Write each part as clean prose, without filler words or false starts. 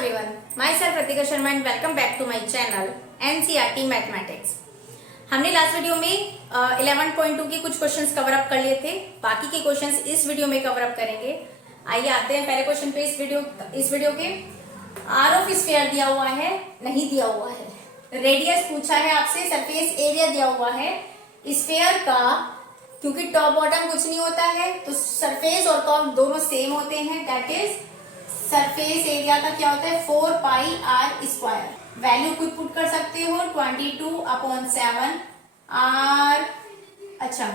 everyone, myself Pratika Sharma and welcome back to my channel NCERT Mathematics। हमने last video में 11.2 के कुछ questions cover up कर लिए थे, बाकी के क्वेश्चंस इस वीडियो में कवर अप करेंगे। आइए आते हैं पहले क्वेश्चन पे। इस वीडियो के आर ऑफ स्फीयर दिया हुआ है, नहीं दिया हुआ है, रेडियस पूछा है आपसे, सरफेस एरिया दिया हुआ है स्फीयर का, क्योंकि टॉप बॉटम कुछ नहीं होता है तो सरफेस और टॉप दोनों सेम होते हैं, दैट इज सरफेस एरिया का क्या होता है 4 पाई आर स्क्वायर। वैल्यू खुद पुट कर सकते हो 22/7 आर। अच्छा,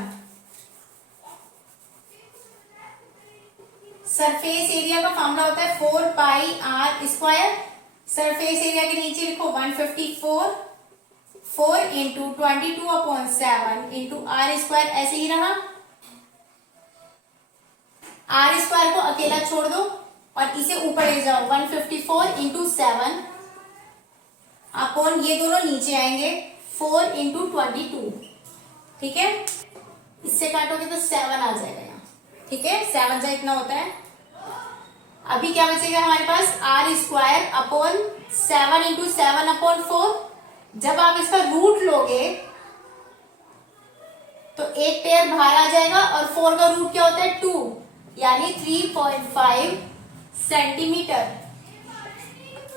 सरफेस एरिया का फॉर्मूला होता है 4 pi are square. Surface area के नीचे लिखो 154, 4 इंटू 22/7 इंटू आर स्क्वायर, ऐसे ही रहा। आर स्क्वायर को अकेला छोड़ दो और इसे ऊपर ले जाओ, 154 इंटू 7 अपॉन ये दोनों नीचे आएंगे 4 इंटू 22। ठीक है, इससे काटोगे तो 7 आ जाएगा यहाँ। ठीक है, 7 जा इतना होता है। अभी क्या बचेगा हमारे पास R square upon 7 into 7 upon 4। जब आप इसका रूट लोगे तो एक पेयर बाहर आ जाएगा और 4 का रूट क्या होता है 2, यानी 3.5 सेंटीमीटर।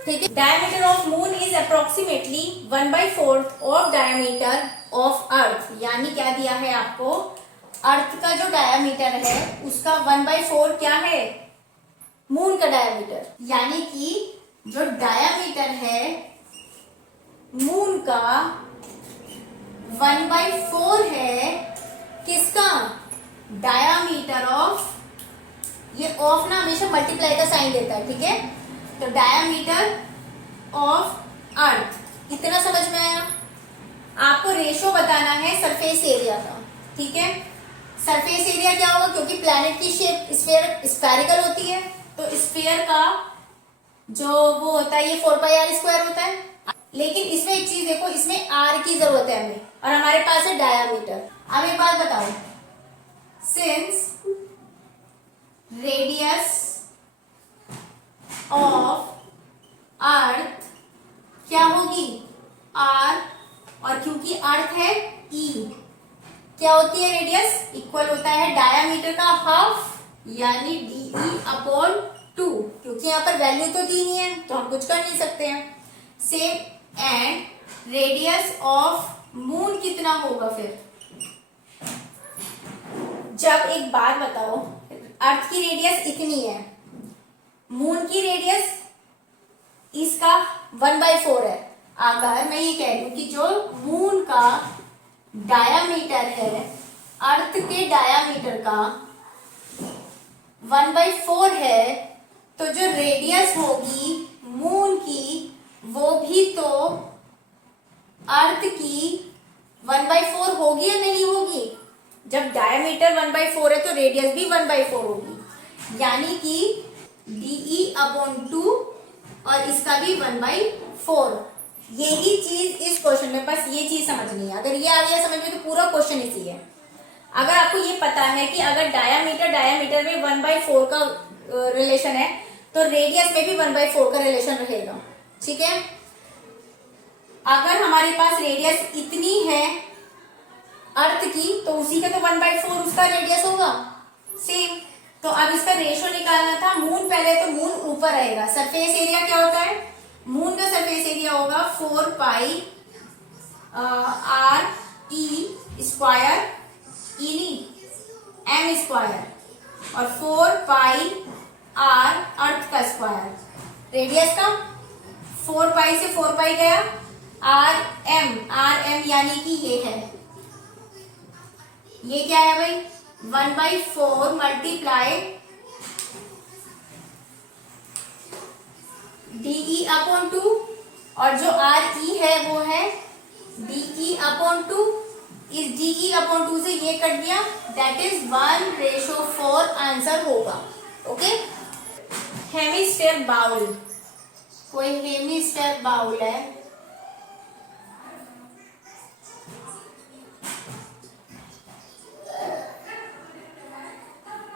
ठीक है, diameter of moon is approximately 1/4 of diameter of earth. यानी क्या दिया है आपको, अर्थ का जो डायमीटर है उसका 1/4 क्या है, मून का डायमीटर। यानी कि जो डायमीटर है मून का 1/4 है किसका, डायमीटर ऑफ, ये ऑफ ना हमेशा मल्टीप्लाई का साइन देता है। ठीक है, तो डायमीटर ऑफ अर्थ। इतना समझ में आया। आपको रेशो बताना है सरफेस एरिया का। ठीक है, सरफेस एरिया क्या होगा, क्योंकि प्लैनेट की शेप स्फेरिकल होती है तो स्फीयर का जो वो होता है ये 4 पाई आर स्क्वायर होता है। लेकिन इसमें एक चीज देखो, इसमें आर की जरूरत है हमें और हमारे पास है डायमीटर। अब एक बात बताओ, सिंस रेडियस ऑफ अर्थ क्या होगी, आर, और क्योंकि अर्थ है ई, क्या होती है रेडियस, इक्वल होता है डायमीटर का हाफ, यानी DE अपॉन 2। क्योंकि यहाँ पर वैल्यू तो दी नहीं है तो हम कुछ कर नहीं सकते हैं। Same and radius of moon कितना होगा फिर, जब एक बात बताओ, अर्थ की रेडियस इतनी है, मून की रेडियस इसका 1/4 है। अगर मैं ये कह रही हूं कि जो मून का डायामीटर है अर्थ के डायामीटर का 1/4 है, तो जो रेडियस होगी मून की वो भी तो अर्थ की 1/4 होगी या नहीं होगी। जब डायमीटर 1/4 है तो रेडियस भी 1/4 होगी, यानी कि DE अपॉन 2 और इसका भी 1/4। यही चीज इस क्वेश्चन में, बस ये चीज समझनी है। अगर ये आ गया समझ में तो पूरा क्वेश्चन इसी है। अगर आपको ये पता है कि अगर डायमीटर में 1/4 का रिलेशन है तो रेडियस में भी 1/4 का रिलेशन रहेगा। ठीक है, अगर हमारे पास रेडियस इतनी है अर्थ की तो उसी का तो 1/4 उसका रेडियस होगा सेम। तो अब इसका रेशो निकालना था। मून पहले, तो मून ऊपर रहेगा। सरफेस एरिया क्या होता है, मून का सरफेस एरिया होगा 4 pi R E square, M square, और 4 पाई आर अर्थ का स्क्वायर। रेडियस का 4 पाई से 4 पाई गया, आर एम यानी कि ये है, ये क्या है भाई 1/4 मल्टीप्लाई DE अपॉन 2, और जो RE है वो है DE अपॉन 2। इस DE अपॉन 2 से ये कट गया, दैट इज 1/4 आंसर होगा। ओके, हेमिस्फीयर बाउल, कोई हेमिस्फीयर बाउल है,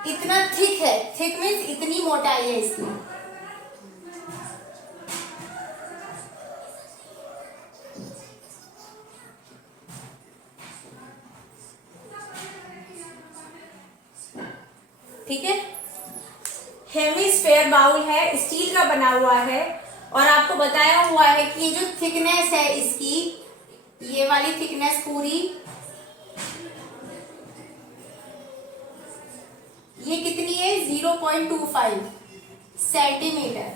इतना थिक है, थिक मीन्स इतनी मोटाई है इसकी, ठीक है। हेमिस्फेयर बाउल है, स्टील का बना हुआ है और आपको बताया हुआ है कि ये जो थिकनेस है इसकी, ये वाली थिकनेस पूरी ये कितनी है 0.25 centimetre.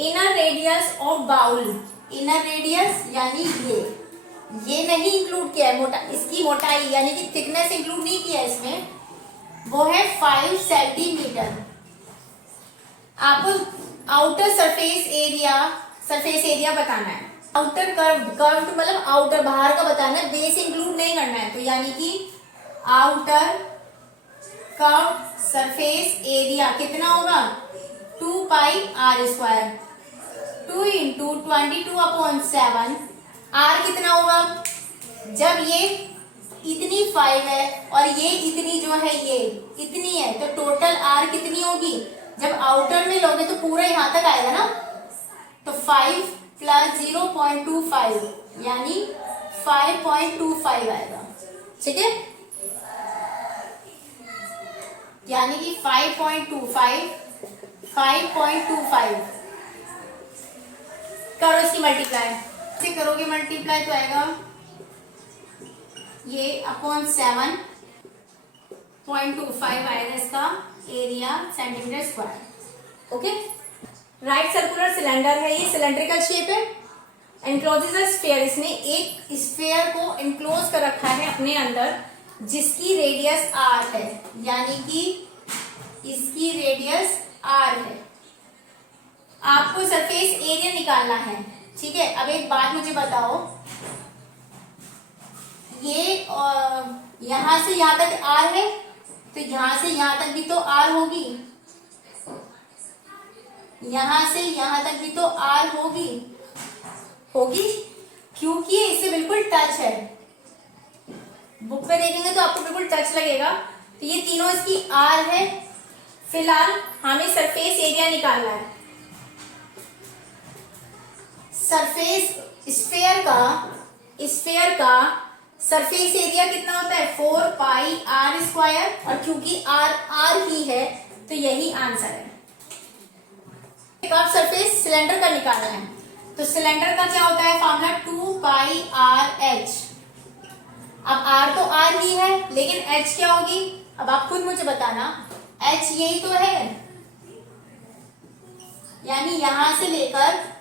Inner radius of bowl, inner radius यानी ये नहीं इंक्लूड किया है, इसकी मोटाई यानी कि थिकनेस इंक्लूड नहीं किया है इसमें, वो है 5 सेंटीमीटर। आपको आउटर सरफेस एरिया बताना है। आउटर कर्व मतलब आउटर बाहर का बताना है, बेस इंक्लूड नहीं करना है। तो यानी कि आउटर कर्व सरफेस एरिया कितना होगा 2 पाई आर स्क्वायर, 2 इंटू 22/7। आर कितना होगा, जब ये इतनी 5 है और ये इतनी जो है ये इतनी है, तो टोटल आर कितनी होगी, जब आउटर में लोगे तो पूरा यहां तक आएगा ना, तो 5 प्लस 0.25 यानी 5.25 आएगा। ठीक है, यानी कि 5.25 करो इसकी मल्टीप्लाई, से करोगे मल्टीप्लाई तो आएगा ये अपॉन 7.25 आएगा इसका area centimetre square. Okay, right circular cylinder है, ये सिलेंड्रिकल शेप है, एनक्लोजेस अ स्फीयर, इसने एक स्फीयर को एनक्लोज कर रखा है अपने अंदर जिसकी रेडियस r है, यानी कि इसकी रेडियस r है। आपको सरफेस एरिया निकालना है। ठीक है, अब एक बात मुझे बताओ, ये यहां से यहां तक r है, तो यहां से यहां तक भी तो r होगी, यहां से यहां तक भी तो r होगी क्योंकि इससे बिल्कुल टच है। बुक पे देखेंगे तो आपको बिल्कुल टच लगेगा। तो ये तीनों इसकी r है। फिलहाल हमें सरफेस एरिया निकालना है। सरफेस स्फीयर का सरफेस एरिया कितना होता है 4 पाई आर स्क्वायर, और क्योंकि r ही है तो यही आंसर है। सरफेस सिलेंडर का निकालना है, तो सिलेंडर का क्या होता है फॉर्मूला 2 पाई आर एच। अब r तो r ही है, लेकिन h क्या होगी, अब आप खुद मुझे बताना। h यही तो है, यानी यहां से लेकर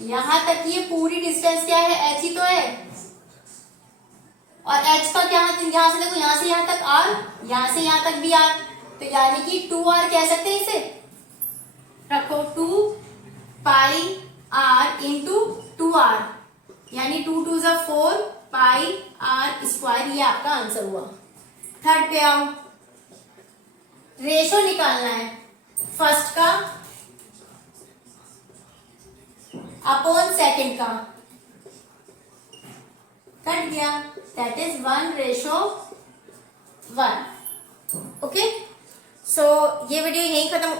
यहां तक ये पूरी डिस्टेंस क्या है, h ही तो है। और h का क्या, यहां से देखो, यहां से यहां तक r, यहां से यहां तक भी r, तो यानी कि 2r कह सकते हैं इसे। रखो 2 पाई r इंटू 2r, यानी 2 2 जा 4 पाई आर स्क्वायर, ये आपका आंसर हुआ। थर्ड पे आओ, रेशो निकालना है फर्स्ट का अपॉन सेकंड का, कट गया, दैट इज 1:1। ओके, सो ये वीडियो यही खत्म,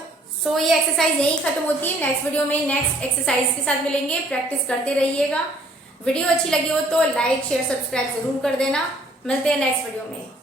ये एक्सरसाइज यही खत्म होती है। नेक्स्ट वीडियो में नेक्स्ट एक्सरसाइज के साथ मिलेंगे, प्रैक्टिस करते रहिएगा। वीडियो अच्छी लगी हो तो लाइक शेयर सब्सक्राइब जरूर कर देना। मिलते हैं नेक्स्ट वीडियो में।